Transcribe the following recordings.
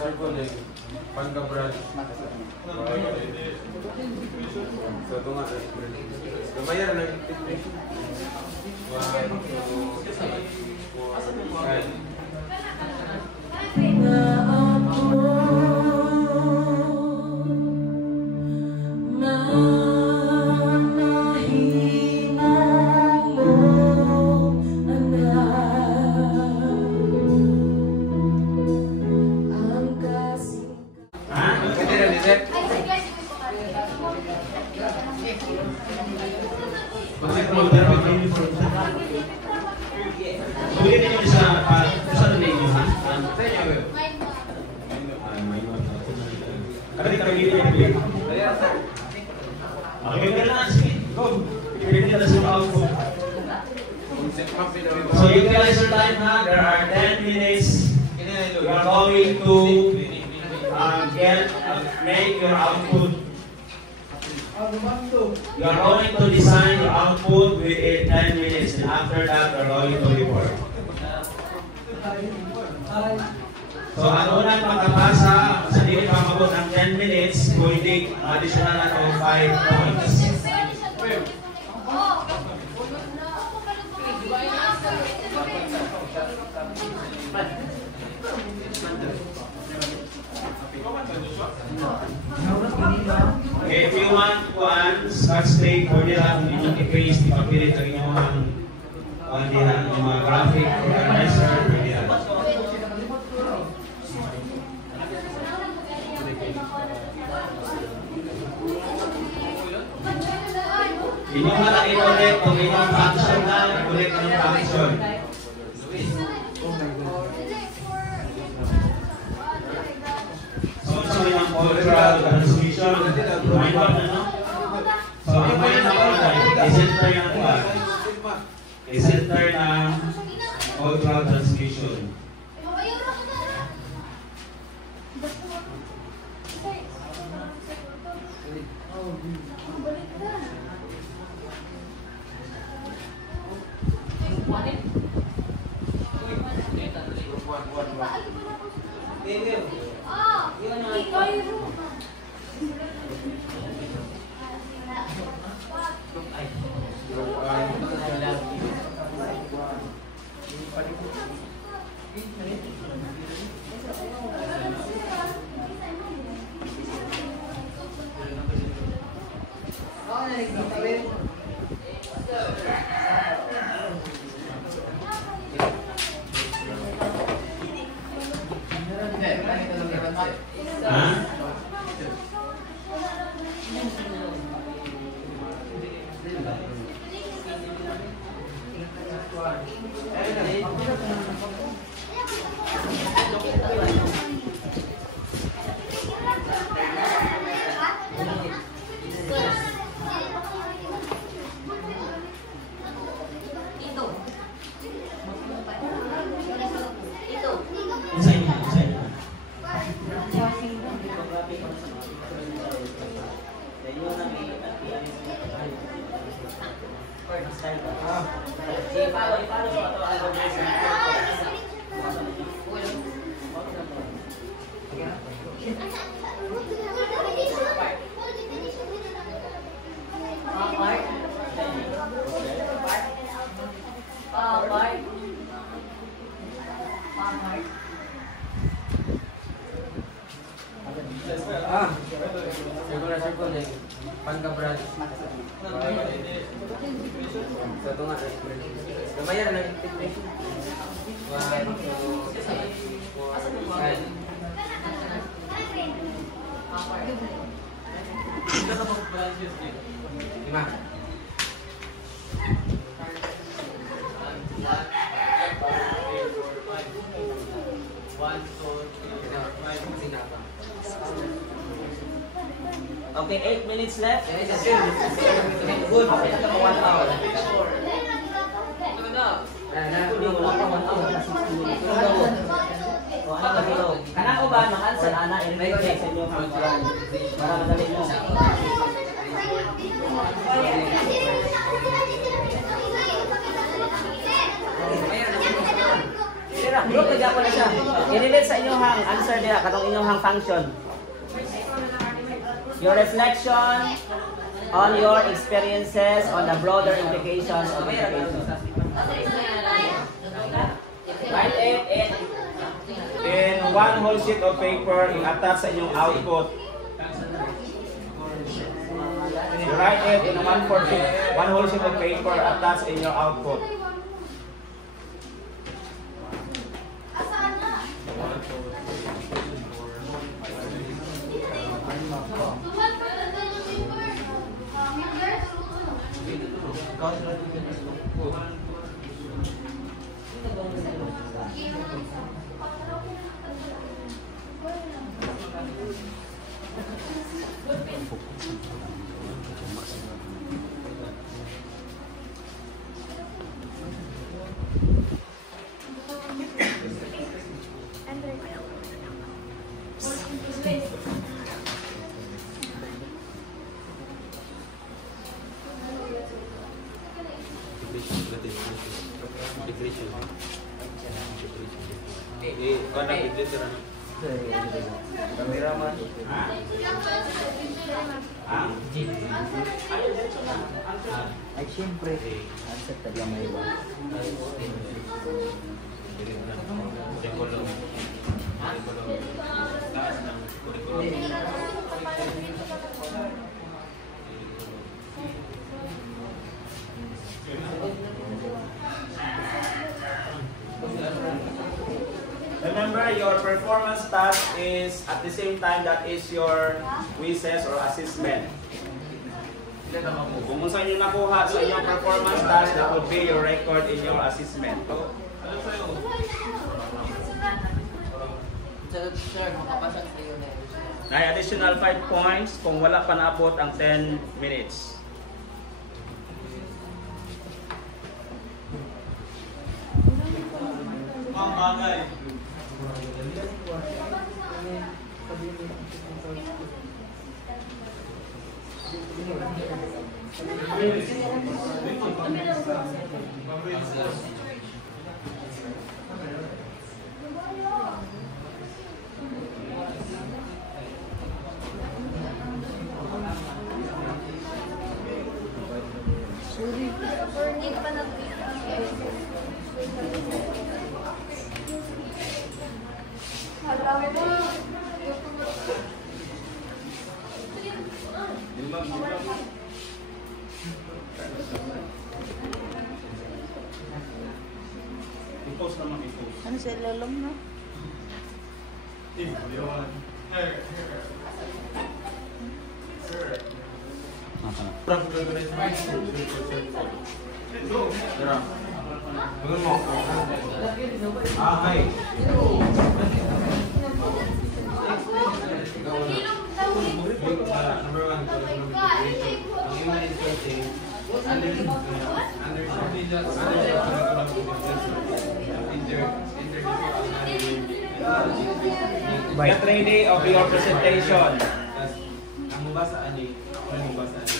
Circle like Pangabral. So ito nga. Lumayan na integration. 1, 2, 3, 4, 5. So utilize your time now. There are 10 minutes. You are going to make your output. You are going to design your output within 10 minutes, and after that, you are going to report. So ang unang pagkabasa, sa hindi pa mabot ng 10 minutes, pwede additional na of 5 points. Okay, if you want scotch tape, pwede lang inyong i-paste, ipapilit ang inyong mga graphic organizer, pwede lang. Inyong mga i-collect kung inyong function lang, i-collect ang function. So yung cultural transmission, mind out na, no? So ang mind out na, i-center yung i-center ng cultural transmission. Circle like Pangabral. So ito nga. Lumayan na integration. 1, 2, 3, 4, 5. 5. Okay, 8 minutes left. Good. Okay, ito 1 hour. Kana ko ba makansel ana i-replay sa inyo para madali mo. na po na siya. I-relate sa inyong answer niya, katong inyong function. Your reflection on your experiences on the broader implications of education. Write it In one whole sheet of paper, i-attach sa inyong output. You write it in one whole sheet of paper, attach in your output. Kameraman. Ay, siyempre. Answer tagla may iba. Remember, your performance task is at the same time that is your quizzes or assessment. Kung saan nyo nakuha sa inyong performance task, that would be your record in your assessment. Sir, makapasang sa'yo na yun. May additional 5 points kung wala pa naabot ang 10 minutes. Ang bagay. I-post naman, i-post. Ano sa lalong na? Get ready of your presentation. Ang mabasa ani, ang mabasa ani,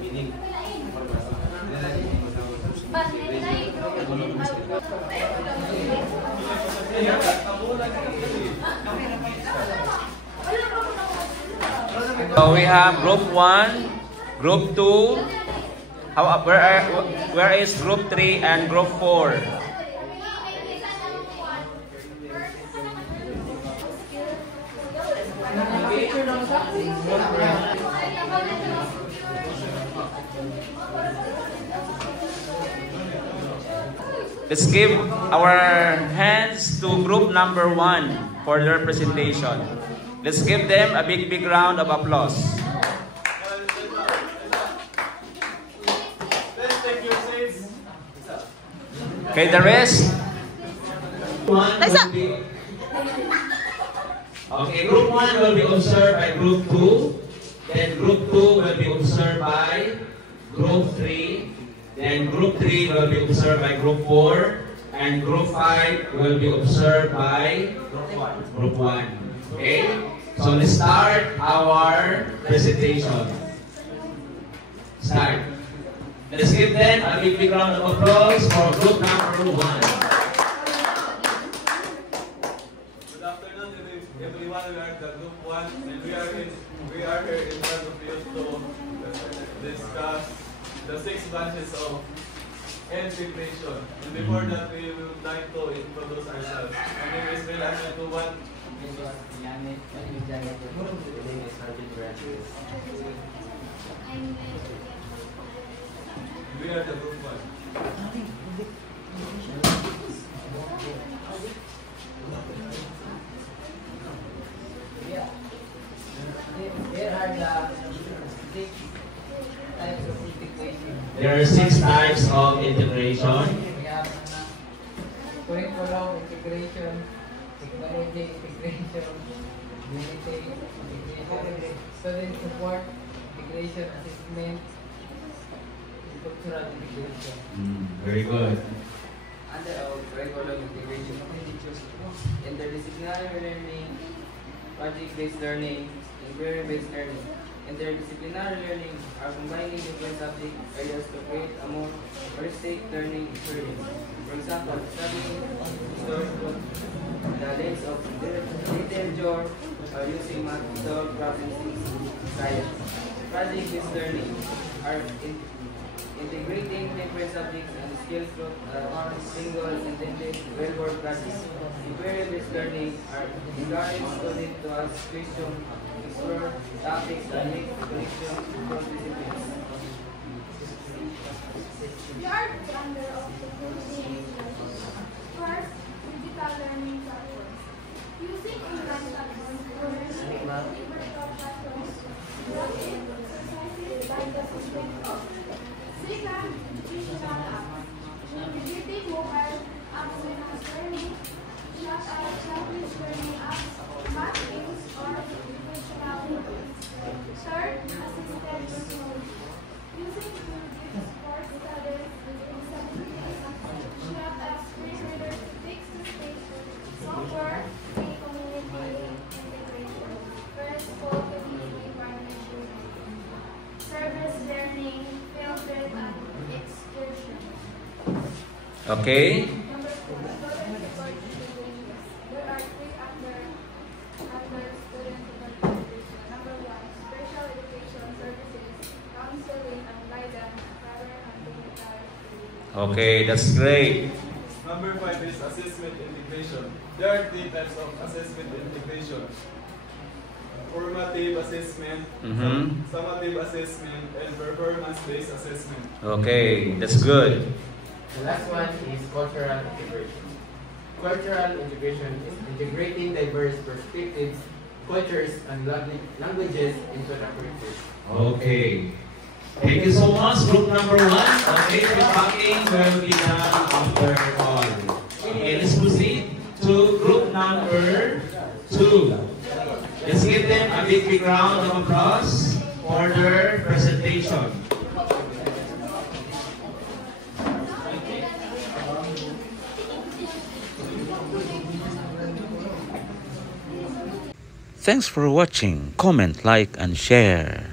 meaning mabasa. So we have group 1, group 2. Where is group 3 and group 4? Let's give our hands to group number 1 for their presentation. Let's give them a big round of applause. Okay, the rest. Okay, group 1 will be observed by group 2. Then group 2 will be observed by group 3. Then group 3 will be observed by group 4. And group 5 will be observed by group 1. Okay? So let's start our presentation. Start. Let's give them a big round of applause for group number 1. here in front of you to discuss the 6 branches of integration. And before that, we would like to introduce ourselves. My name is Bill Tuban. My name is Sergeant Francis. We are the group 1. There are the 6 types of integration. There are 6 types of integration. We have curriculum integration, technology integration, unity integration, student support integration, assessment, and cultural integration. Very good. Under our curriculum integration, interdisciplinary learning, project-based learning, and career-based learning. Interdisciplinary learning are combining different subject areas to create a more holistic learning experience. For example, studying historical the lens of literature or using math to solve problems in science. Project-based learning are integrating different subjects and skills to single intended real-world practice. Career-based learning are encouraging students to ask questions, explore topics, and make connections across disciplines. We are the under of the following. First, digital learning platforms. Using online platforms for learning, virtual classrooms, blogging, exercises by the system of. Second, educational apps. Integrating mobile apps with learning, such as language learning apps, math games, or educational videos. Third, assisted technology. Using tools to support studies with disabilities, such as screen readers, text-to-speech, software, and community integration. First, cultivating environment learning. Service learning, field trip, and excursion. Okay. Number 4, student support integration. There are 3 under student support integration. Number 1, special education services, counseling, and guidance, rather than digital. Okay, that's great. Number 5 is assessment integration. There are 3 types of assessment integration. Formative assessment, summative assessment, and performance-based assessment. Okay, that's good. The last one is cultural integration. Cultural integration is integrating diverse perspectives, cultures, and languages into the curriculum. Okay. Thank you so much, group number 1. Okay, the packing will be done after all. Okay, let's proceed to group number 2. Let's give them a big round of applause for their presentation. Thanks for watching. Comment, like, and share.